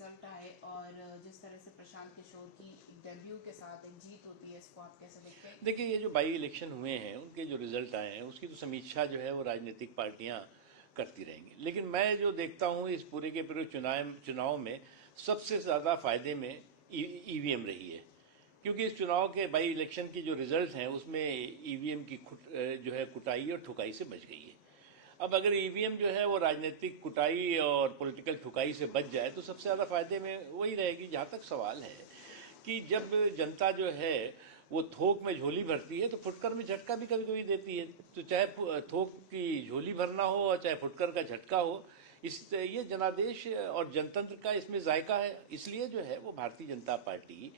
Result आए और जिस तरह से प्रशांत किशोर की डेब्यू के साथ एक जीत होती है, इसको आप कैसे देखते हैं? देखिए, ये जो बाई इलेक्शन हुए हैं उनके जो रिजल्ट आए हैं उसकी तो समीक्षा जो है वो राजनीतिक पार्टियां करती रहेंगी, लेकिन मैं जो देखता हूँ इस पूरे के पूरे चुनाव में सबसे ज़्यादा फायदे में ईवीएम रही है। क्योंकि इस चुनाव के बाई इलेक्शन की जो रिजल्ट हैं उसमें ईवीएम की जो है कुटाई और ठुकाई से बच गई है। अब अगर ईवीएम जो है वो राजनीतिक कुटाई और पॉलिटिकल ठुकाई से बच जाए तो सबसे ज़्यादा फायदे में वही रहेगी। जहाँ तक सवाल है कि जब जनता जो है वो थोक में झोली भरती है तो फुटकर में झटका भी कभी कभी देती है। तो चाहे थोक की झोली भरना हो और चाहे फुटकर का झटका हो, ये जनादेश और जनतंत्र का इसमें जायका है। इसलिए जो है वो भारतीय जनता पार्टी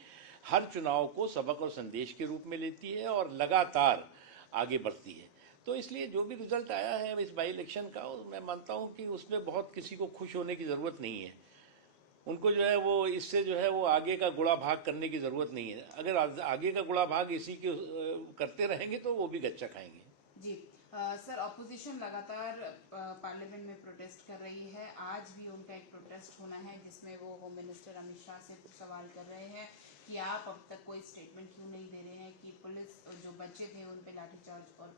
हर चुनाव को सबक और संदेश के रूप में लेती है और लगातार आगे बढ़ती है। तो इसलिए जो भी रिजल्ट आया है इस बाई इलेक्शन का, मैं मानता हूं कि उसमें बहुत किसी को खुश होने की ज़रूरत नहीं है। उनको जो है वो इससे जो है वो आगे का गुड़ा भाग करने की ज़रूरत नहीं है। अगर आगे का गुड़ा भाग इसी के करते रहेंगे तो वो भी गच्चा खाएंगे। जी सर, ऑपोजिशन लगातार पार्लियामेंट में प्रोटेस्ट कर रही है। आज भी उनका एक प्रोटेस्ट होना है जिसमें वो होम मिनिस्टर अमित शाह से सवाल कर रहे हैं कि आप अब तक कोई स्टेटमेंट क्यों नहीं दे रहे हैं कि पुलिस जो बच्चे थे उन पे लाठीचार्ज और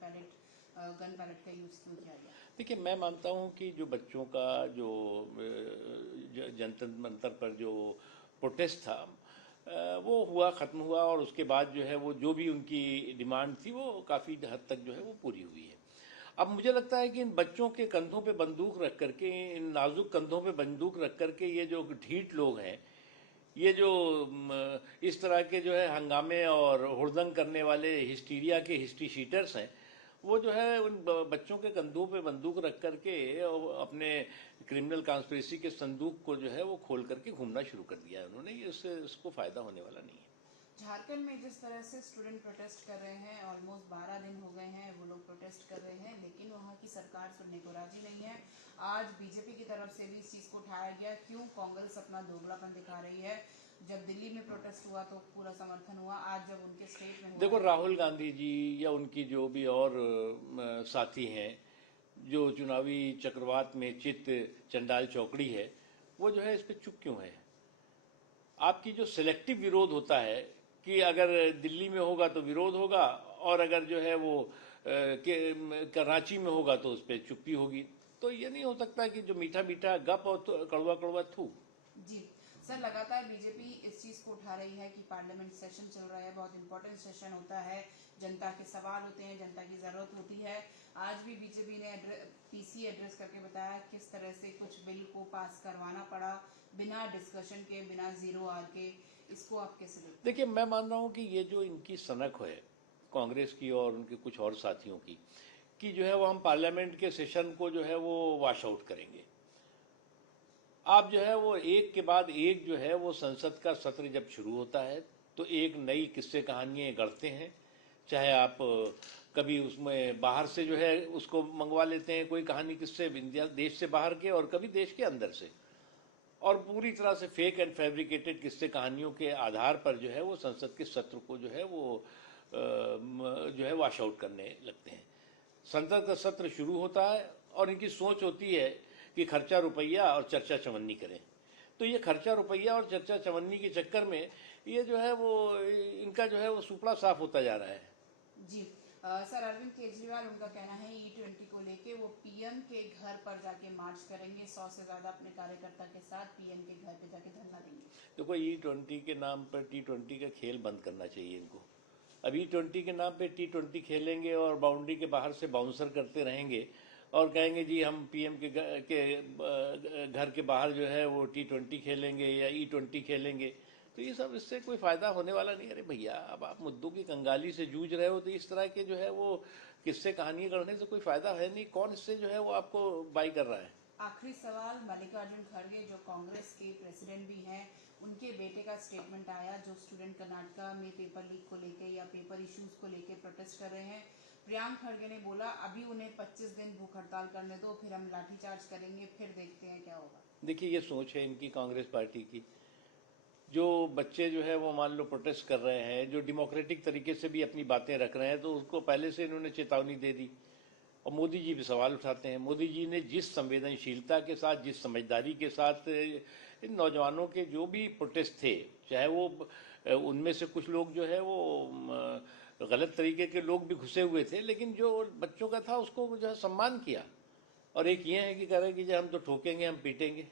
गन पैलेट का यूज़ क्यों किया गया? देखिए, मैं मानता हूं कि जो बच्चों का जो जनतंत्र मंतर पर जो प्रोटेस्ट था वो हुआ, ख़त्म हुआ और उसके बाद जो है वो जो भी उनकी डिमांड थी वो काफ़ी हद तक जो है वो पूरी हुई है। अब मुझे लगता है कि इन बच्चों के कंधों पे बंदूक रख करके, इन नाजुक कंधों पे बंदूक रख करके ये जो ढीठ लोग हैं, ये जो इस तरह के जो है हंगामे और हुड़दंग करने वाले हिस्टीरिया के हिस्ट्री शीटर्स हैं, वो जो है उन बच्चों के कंधों पे बंदूक रख करके अपने क्रिमिनल कॉन्स्पिरेसी के संदूक को जो है वो खोल करके घूमना शुरू कर दिया है उन्होंने। ये इससे इसको फायदा होने वाला नहीं है। झारखंड में जिस तरह से स्टूडेंट प्रोटेस्ट कर रहे हैं, ऑलमोस्ट 12 दिन हो गए हैं वो लोग प्रोटेस्ट कर रहे हैं, लेकिन वहाँ की सरकार सुनने को राजी नहीं है। आज बीजेपी की तरफ से भी इस चीज़ को उठाया गया, क्यों कांग्रेस अपना दोगलापन दिखा रही है? जब दिल्ली में प्रोटेस्ट हुआ तो पूरा समर्थन हुआ, आज जब उनके स्टेट में देखो, हुआ राहुल गांधी जी या उनकी जो भी और साथी हैं, जो चुनावी चक्रवात में चित चंडाल चौकड़ी है, वो जो है इस पर चुप क्यों है? आपकी जो सिलेक्टिव विरोध होता है कि अगर दिल्ली में होगा तो विरोध होगा और अगर जो है वो कराची में होगा तो उस पर चुप्पी होगी। तो ये नहीं हो सकता कि जो मीठा मीठा गप और कड़वा कड़वा थू। जी सर, लगातार बीजेपी इस चीज को उठा रही है कि पार्लियामेंट सेशन चल रहा है, बहुत इंपॉर्टेंट सेशन होता है, जनता के सवाल होते हैं, जनता की जरूरत होती है। आज भी बीजेपी ने पीसी एड्रेस करके बताया किस तरह से कुछ बिल को पास करवाना पड़ा बिना डिस्कशन के, बिना जीरो आर के। इसको आप कैसे देखते हैं? देखिए, मैं मान रहा हूँ कि ये जो इनकी सनक है कांग्रेस की और उनके कुछ और साथियों की, कि जो है वो हम पार्लियामेंट के सेशन को जो है वो वॉश आउट करेंगे। आप जो है वो एक के बाद एक जो है वो संसद का सत्र जब शुरू होता है तो एक नई किस्से कहानियाँ गढ़ते हैं। चाहे आप कभी उसमें बाहर से जो है उसको मंगवा लेते हैं कोई कहानी किस्से देश से बाहर के, और कभी देश के अंदर से, और पूरी तरह से फेक एंड फैब्रिकेटेड किस्से कहानियों के आधार पर जो है वो संसद के सत्र को जो है वो जो है वॉश आउट करने लगते हैं। संसद का सत्र शुरू होता है और इनकी सोच होती है कि खर्चा रुपया और चर्चा चवन्नी करें। तो ये खर्चा रुपया और चर्चा चवन्नी के चक्कर में ये जो है वो इनका जो है वो सुपड़ा साफ होता जा रहा है। जी सर, अरविंद केजरीवाल, उनका कहना है E20 को लेके वो पीएम के घर पर जाके मार्च करेंगे, 100 से ज्यादा अपने कार्यकर्ता के साथ पीएम के घर पे जाके धरना देंगे। देखो, E20 के नाम पर T20 का खेल बंद करना चाहिए इनको। अब E20 के नाम पे T20 खेलेंगे और बाउंड्री के बाहर से बाउंसर करते रहेंगे और कहेंगे जी हम पीएम के घर के बाहर जो है वो T20 खेलेंगे या E20 खेलेंगे। तो ये सब, इससे कोई फायदा होने वाला नहीं। अरे भैया, अब आप मुद्दों की कंगाली से जूझ रहे हो तो इस तरह के जो है वो किस्से कहानियां करने से कोई फायदा है नहीं। कौन इससे जो है वो आपको बाई कर रहा है? आखिरी सवाल, मल्लिकार्जुन खड़गे जो कांग्रेस के प्रेसिडेंट भी हैं, उनके बेटे का स्टेटमेंट आया जो स्टूडेंट कर्नाटका में पेपर लीक को लेकर या पेपर इश्यूज को लेकर प्रोटेस्ट कर रहे हैं। प्रियांक खड़गे ने बोला अभी उन्हें 25 दिन भूख हड़ताल करने दो, फिर हम लाठीचार्ज करेंगे, फिर देखते हैं क्या होगा। देखिए, ये सोच है इनकी कांग्रेस पार्टी की। जो बच्चे जो है वो मान लो प्रोटेस्ट कर रहे हैं, जो डेमोक्रेटिक तरीके से भी अपनी बातें रख रहे हैं, तो उसको पहले से इन्होंने चेतावनी दे दी और मोदी जी भी सवाल उठाते हैं। मोदी जी ने जिस संवेदनशीलता के साथ, जिस समझदारी के साथ इन नौजवानों के जो भी प्रोटेस्ट थे, चाहे वो उनमें से कुछ लोग जो है वो गलत तरीके के लोग भी घुसे हुए थे, लेकिन जो बच्चों का था उसको जो है सम्मान किया। और एक ये है कि कह रहे कि जो हम तो ठोकेंगे, हम पीटेंगे।